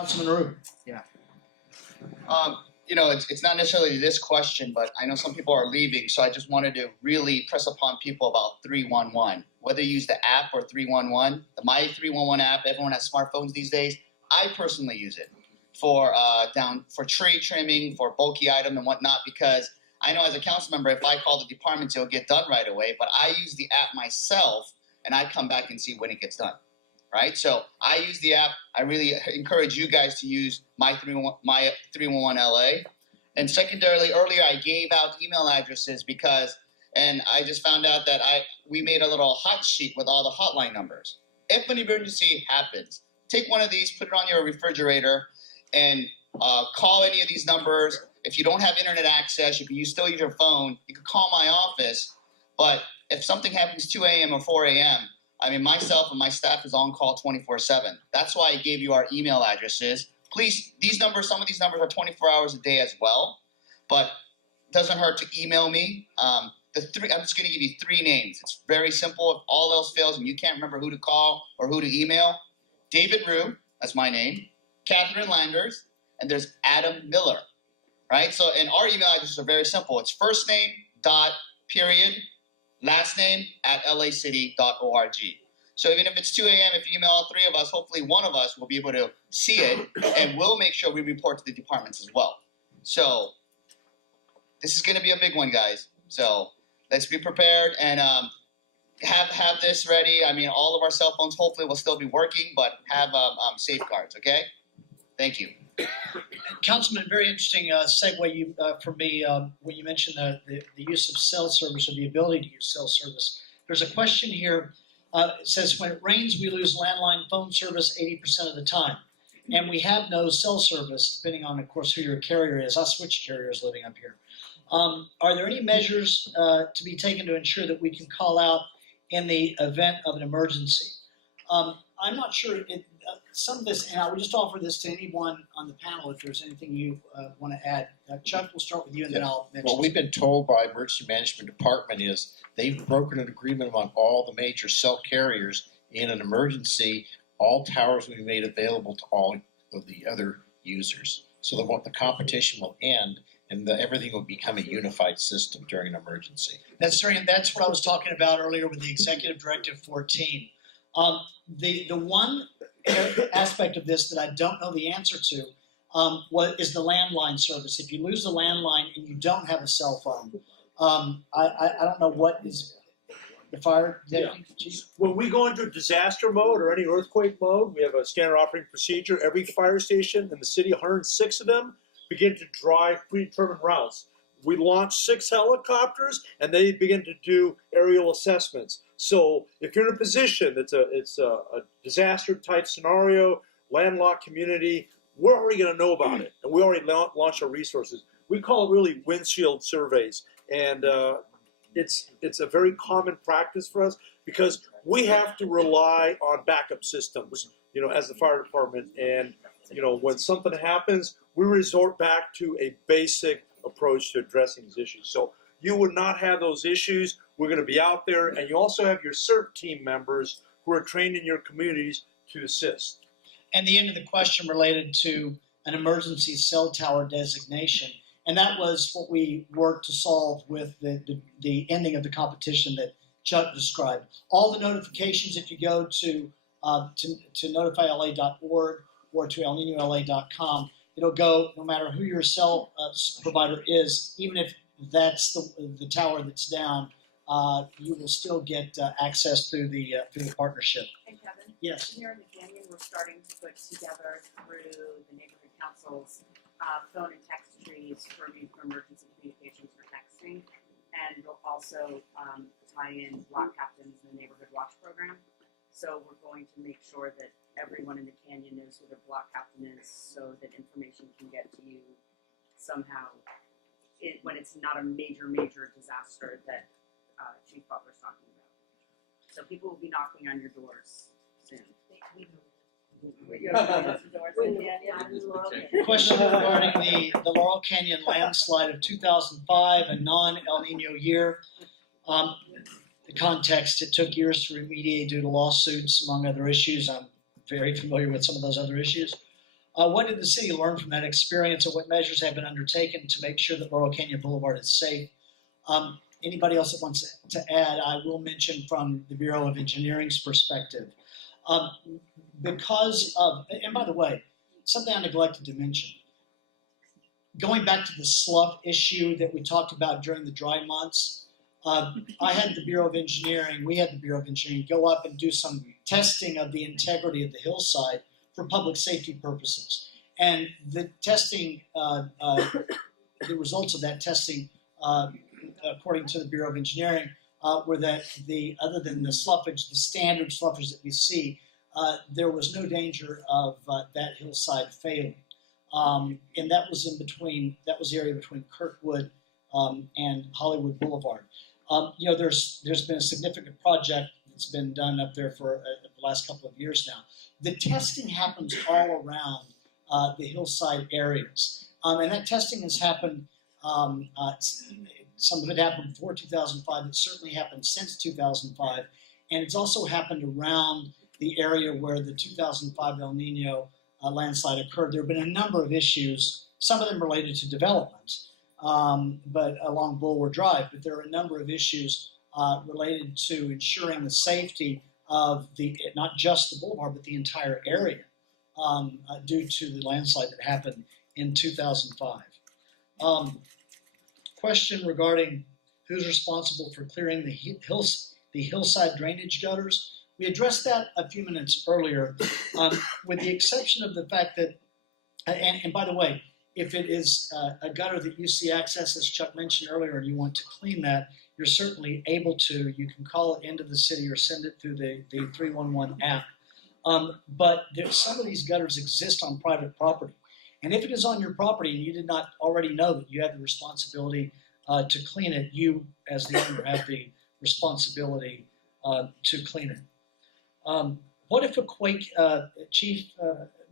Councilman Rube. Yeah. You know, it's not necessarily this question, but I know some people are leaving, so I just wanted to really press upon people about 311. Whether you use the app or 311, the My 311 app, everyone has smartphones these days. I personally use it for for tree trimming, for bulky item and whatnot, because I know as a council member, if I call the department, it'll get done right away. But I use the app myself, and I come back and see when it gets done. Right, so I use the app. I really encourage you guys to use My 311 LA. And secondarily, earlier I gave out email addresses and I just found out that we made a little hot sheet with all the hotline numbers. If an emergency happens, take one of these, put it on your refrigerator, and call any of these numbers. If you don't have internet access, you can still use your phone. You can call my office, but if something happens 2 a.m. or 4 a.m., I mean, myself and my staff is on call 24/7. That's why I gave you our email addresses. Please, some of these numbers are 24 hours a day as well, but it doesn't hurt to email me. I'm just going to give you 3 names. It's very simple. If all else fails and you can't remember who to call or who to email, David Rue, that's my name, Catherine Landers, and there's Adam Miller, right? So, and our email addresses are very simple. It's first name, period, last name @lacity.org. So even if it's 2 a.m., if you email all 3 of us, hopefully one of us will be able to see it, and we'll make sure we report to the departments as well. So this is going to be a big one, guys. So let's be prepared and have this ready. I mean, all of our cell phones hopefully will still be working, but have safeguards, okay? Thank you. Councilman, very interesting segue for me when you mentioned the use of cell service or the ability to use cell service. There's a question here. It says, when it rains, we lose landline phone service 80% of the time. And we have no cell service, depending on, of course, who your carrier is. I switch carriers living up here. Are there any measures to be taken to ensure that we can call out in the event of an emergency? I'm not sure. Some of this, and I would just offer this to anyone on the panel if there's anything you want to add. Chuck, we'll start with you, and then I'll mention. What we've been told by Emergency Management Department is they've broken an agreement among all the major cell carriers. In an emergency, all towers will be made available to all of the other users. So the competition will end, and everything will become a unified system during an emergency. That's what I was talking about earlier with the Executive Directive 14. The one aspect of this that I don't know the answer to is the landline service. If you lose the landline and you don't have a cell phone, I don't know what is the fire deputy chief. When we go into disaster mode or any earthquake mode, we have a standard operating procedure. Every fire station in the city, 106 of them, begin to drive predetermined routes. We launch 6 helicopters, and they begin to do aerial assessments. So if you're in a position that's it's a disaster type scenario, landlocked community, we're already going to know about it, and we already launched our resources. We call it really windshield surveys, and it's a very common practice for us because we have to rely on backup systems, you know, as the fire department. And you know, when something happens, we resort back to a basic approach to addressing these issues. So you would not have those issues. We're going to be out there, and you also have your CERT team members who are trained in your communities to assist. And the end of the question related to an emergency cell tower designation, and that was what we worked to solve with the ending of the competition that Chuck described. All the notifications, if you go to notifyla.org or to elninola.com, it'll go no matter who your cell provider is, even if that's the tower that's down, you will still get access through the partnership. Hey Kevin. Yes. Here in the canyon, we're starting to put together through the neighborhood councils phone and text trees for emergency communications for texting, and we'll also tie in block captains in the neighborhood watch program. So we're going to make sure that everyone in the canyon knows who their block captain is, so that information can get to you somehow when it's not a major disaster that Chief Butler's talking about. So people will be knocking on your doors soon. Question regarding the Laurel Canyon landslide of 2005, a non-El Nino year. The context, it took years to remediate due to lawsuits, among other issues. I'm very familiar with some of those other issues. What did the city learn from that experience, and what measures have been undertaken to make sure that Laurel Canyon Boulevard is safe? Anybody else that wants to add, I will mention from the Bureau of Engineering's perspective. Because of, and by the way, something I neglected to mention, going back to the slough issue that we talked about during the dry months, I had the Bureau of Engineering, we had the Bureau of Engineering go up and do some testing of the integrity of the hillside for public safety purposes. And the testing, the results of that testing, according to the Bureau of Engineering, were that other than the sloughage, the standard sloughage that we see, there was no danger of that hillside failing. And that was that was the area between Kirkwood and Hollywood Boulevard. There's been a significant project that's been done up there for the last couple of years now. The testing happens all around the hillside areas. And that testing has happened, some of it happened before 2005, it certainly happened since 2005, and it's also happened around the area where the 2005 El Nino landslide occurred. There have been a number of issues, some of them related to development, but along Bulwer Drive, but there are a number of issues related to ensuring the safety of not just the boulevard, but the entire area due to the landslide that happened in 2005. Question regarding who's responsible for clearing the hillside drainage gutters. We addressed that a few minutes earlier, with the exception of the fact that, and by the way, if it is a gutter that you see access, as Chuck mentioned earlier, and you want to clean that, you're certainly able to. You can call it into the city or send it through the 311 app. But some of these gutters exist on private property. And if it is on your property and you did not already know that you had the responsibility to clean it, you, as the owner, have the responsibility to clean it. What if a quake, Chief?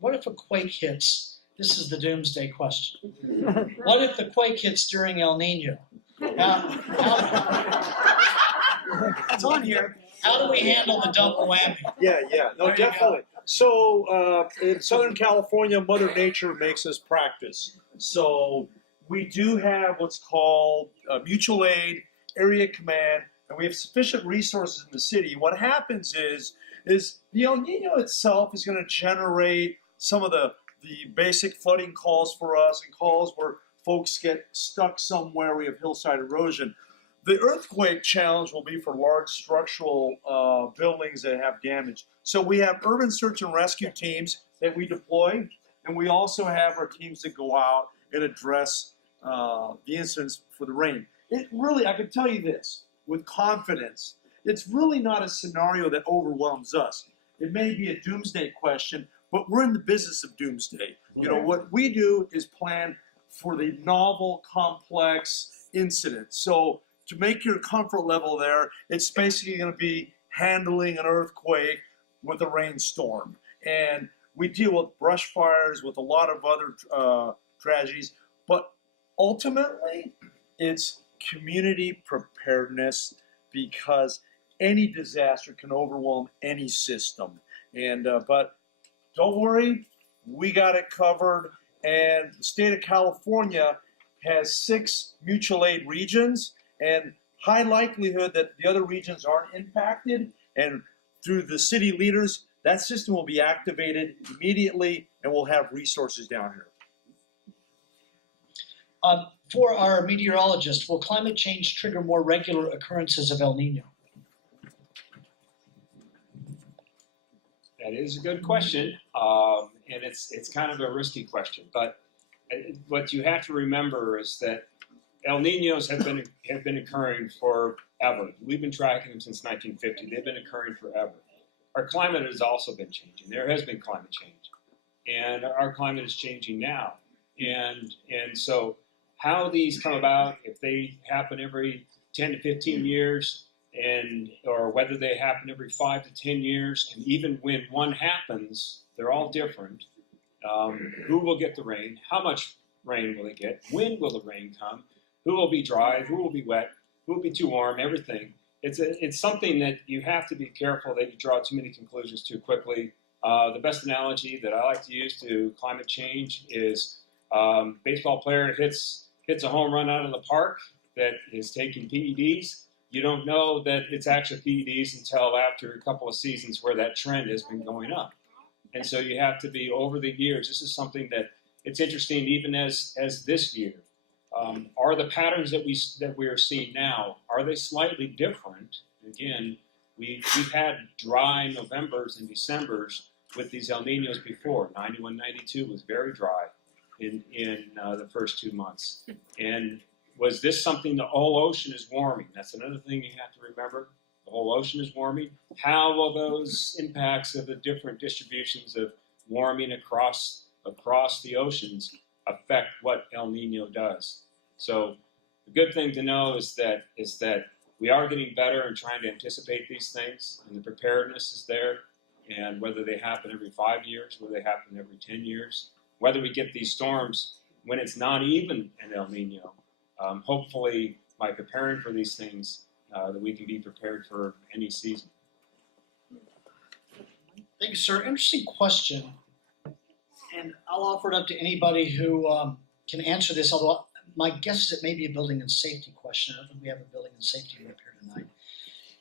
What if a quake hits? This is the doomsday question. What if the quake hits during El Nino? It's on here. How do we handle the double whammy? Yeah, no, There you definitely. So in Southern California, Mother Nature makes us practice. So we do have what's called mutual aid, area command, and we have sufficient resources in the city. What happens is the El Nino itself is going to generate some of the basic flooding calls for us and calls where folks get stuck somewhere. We have hillside erosion. The earthquake challenge will be for large structural buildings that have damage. So we have urban search and rescue teams that we deploy, and we also have our teams that go out and address the incidents for the rain. It really, I can tell you this with confidence, it's really not a scenario that overwhelms us. It may be a doomsday question, but we're in the business of doomsday. You know, what we do is plan for the novel, complex incident. So to make your comfort level there, it's basically going to be handling an earthquake with a rainstorm. And we deal with brush fires, with a lot of other tragedies, but ultimately it's community preparedness, because any disaster can overwhelm any system. And but don't worry, we got it covered. And the state of California has 6 mutual aid regions, and high likelihood that the other regions aren't impacted. And through the city leaders, that system will be activated immediately, and we'll have resources down here. For our meteorologist, will climate change trigger more regular occurrences of El Nino? That is a good question, and it's kind of a risky question. But what you have to remember is that El Ninos have been occurring forever. We've been tracking them since 1950. They've been occurring forever. Our climate has also been changing. There has been climate change, and our climate is changing now. And so how these come about, if they happen every 10 to 15 years, or whether they happen every 5 to 10 years, and even when one happens, they're all different. Who will get the rain? How much rain will it get? When will the rain come? Who will be dry? Who will be wet? Who will be too warm? Everything. It's something that you have to be careful that you draw too many conclusions too quickly. The best analogy that I like to use to climate change is baseball player hits a home run out of the park that is taking PEDs. You don't know that it's actually PEDs until after a couple of seasons where that trend has been going up. And so you have to be, over the years, this is something that it's interesting even as this year. Are the patterns that we are seeing now, are they slightly different? Again, we've had dry Novembers and Decembers with these El Ninos before. 91, 92 was very dry in the first 2 months. And was this something the whole ocean is warming? That's another thing you have to remember. The whole ocean is warming. How will those impacts of the different distributions of warming across the oceans affect what El Nino does? So the good thing to know is that we are getting better and trying to anticipate these things, and the preparedness is there. And whether they happen every 5 years, whether they happen every 10 years, whether we get these storms when it's not even an El Nino, hopefully by preparing for these things, that we can be prepared for any season. Thank you, sir. Interesting question, and I'll offer it up to anybody who can answer this, although my guess is it may be a building and safety question. I don't think we have a building and safety rep here tonight.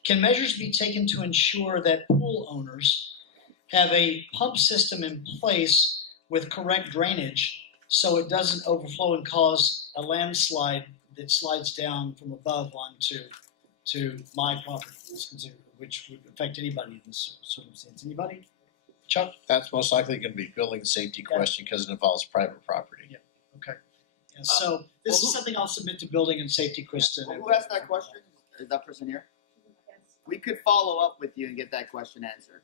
Can measures be taken to ensure that pool owners have a pump system in place with correct drainage so it doesn't overflow and cause a landslide that slides down from above onto my property, which would affect anybody in this circumstance? Anybody? Chuck? That's most likely going to be building safety question because it involves private property. Yeah. Okay. And so this is something I'll submit to building and safety, Kristen. Who asked that question? Is that person here? We could follow up with you and get that question answered.